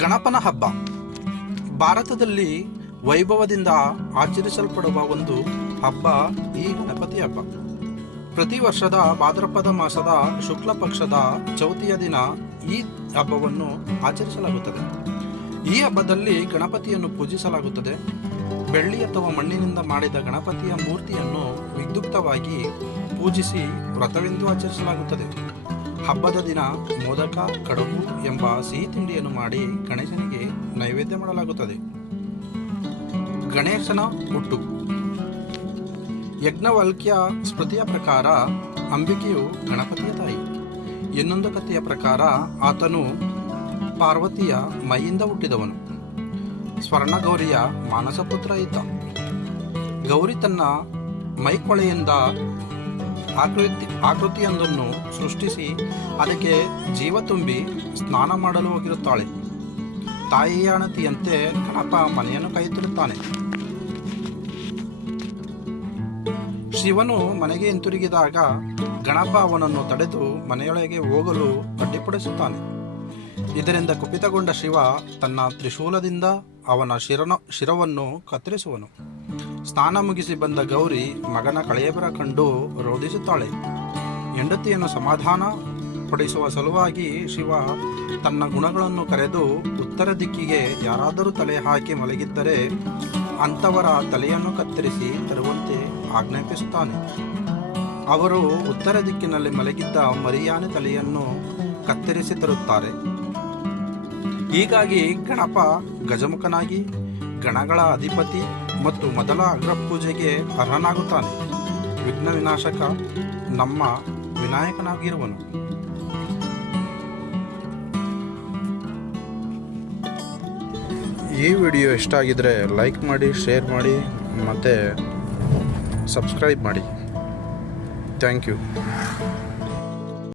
ಗಣಪನ ಹಬ್ಬ ಭಾರತದಲ್ಲಿ ವೈಭವದಿಂದ ಆಚರಿಸಲ್ಪಡುವ ಒಂದು ಹಬ್ಬ ಈ ಗಣಪತಿ ಹಬ್ಬ. ಪ್ರತಿ ವರ್ಷದ ಭಾದ್ರಪದ ಮಾಸದ ಶುಕ್ಲ ಪಕ್ಷದ ಚೌತಿಯ ದಿನ ಈ ಹಬ್ಬವನ್ನು ಆಚರಿಸಲಾಗುತ್ತದೆ. ಈ ಹಬ್ಬದಲ್ಲಿ ಗಣಪತಿಯನ್ನು ಪೂಜಿಸಲಾಗುತ್ತದೆ. ಬೆಳ್ಳಿ ಅಥವಾ ಮಣ್ಣಿನಿಂದ ಮಾಡಿದ ಗಣಪತಿಯ ಮೂರ್ತಿಯನ್ನು ವಿದ್ಯುಕ್ತವಾಗಿ ಪೂಜಿಸಿ ವ್ರತವೆಂದು ಆಚರಿಸಲಾಗುತ್ತದೆ. ಹಬ್ಬದ ದಿನ ಮೋದಕ, ಕಡುಬು ಎಂಬ ಸಿಹಿ ತಿಂಡಿಯನ್ನು ಮಾಡಿ ಗಣೇಶನಿಗೆ ನೈವೇದ್ಯ ಮಾಡಲಾಗುತ್ತದೆ. ಗಣೇಶನ ಹುಟ್ಟು. ಯಜ್ಞವಲ್ಕ್ಯ ಸ್ಮೃತಿಯ ಪ್ರಕಾರ ಅಂಬಿಕೆಯು ಗಣಪತಿಯ ತಾಯಿ. ಇನ್ನೊಂದು ಕಥೆಯ ಪ್ರಕಾರ ಆತನು ಪಾರ್ವತಿಯ ಮೈಯಿಂದ ಹುಟ್ಟಿದವನು. ಸ್ವರ್ಣಗೌರಿಯ ಮಾನಸ ಪುತ್ರ ಇದ್ದ. ಗೌರಿ ತನ್ನ ಮೈಕೊಳೆಯಿಂದ ಆಕೃತಿಯೊಂದನ್ನು ಸೃಷ್ಟಿಸಿ ಅದಕ್ಕೆ ಜೀವ ತುಂಬಿ ಸ್ನಾನ ಮಾಡಲು ಹೋಗಿರುತ್ತಾಳೆ. ತಾಯಿಯ ಅಣತಿಯಂತೆ ಗಣಪ ಮನೆಯನ್ನು ಕಾಯುತ್ತಿರುತ್ತಾನೆ. ಶಿವನು ಮನೆಗೆ ಹಿಂತಿರುಗಿದಾಗ ಗಣಪ ಅವನನ್ನು ತಡೆದು ಮನೆಯೊಳಗೆ ಹೋಗಲು ಅಡ್ಡಿಪಡಿಸುತ್ತಾನೆ. ಇದರಿಂದ ಕುಪಿತಗೊಂಡ ಶಿವ ತನ್ನ ತ್ರಿಶೂಲದಿಂದ ಅವನ ಶಿರವನ್ನು ಕತ್ತರಿಸುವನು. ಸ್ನಾನ ಮುಗಿಸಿ ಬಂದ ಗೌರಿ ಮಗನ ಕಳೆಯಬರ ಕಂಡು ರೋಧಿಸುತ್ತಾಳೆ. ಹೆಂಡತಿಯನ್ನು ಸಮಾಧಾನ ಪಡಿಸುವ ಸಲುವಾಗಿ ಶಿವ ತನ್ನ ಗುಣಗಳನ್ನು ಕರೆದು ಉತ್ತರ ದಿಕ್ಕಿಗೆ ಯಾರಾದರೂ ತಲೆ ಹಾಕಿ ಮಲಗಿದ್ದರೆ ಅಂಥವರ ತಲೆಯನ್ನು ಕತ್ತರಿಸಿ ತರುವಂತೆ ಆಜ್ಞಾಪಿಸುತ್ತಾನೆ. ಅವರು ಉತ್ತರ ದಿಕ್ಕಿನಲ್ಲಿ ಮಲಗಿದ್ದ ಮರಿಯಾನೆ ತಲೆಯನ್ನು ಕತ್ತರಿಸಿ ತರುತ್ತಾರೆ. ಹೀಗಾಗಿ ಗಣಪ ಗಜಮುಖನಾಗಿ ಗಣಗಳ ಅಧಿಪತಿ ಮತ್ತು ಮೊದಲ ಅಗ್ರಪೂಜೆಗೆ ಅರ್ಹನಾಗುತ್ತಾನೆ. ವಿಘ್ನ ವಿನಾಶಕ ನಮ್ಮ ವಿನಾಯಕನಾಗಿರುವನು. ಈ ವಿಡಿಯೋ ಇಷ್ಟ ಆಗಿದ್ರೆ ಲೈಕ್ ಮಾಡಿ, ಶೇರ್ ಮಾಡಿ ಮತ್ತು ಸಬ್ಸ್ಕ್ರೈಬ್ ಮಾಡಿ. Thank you.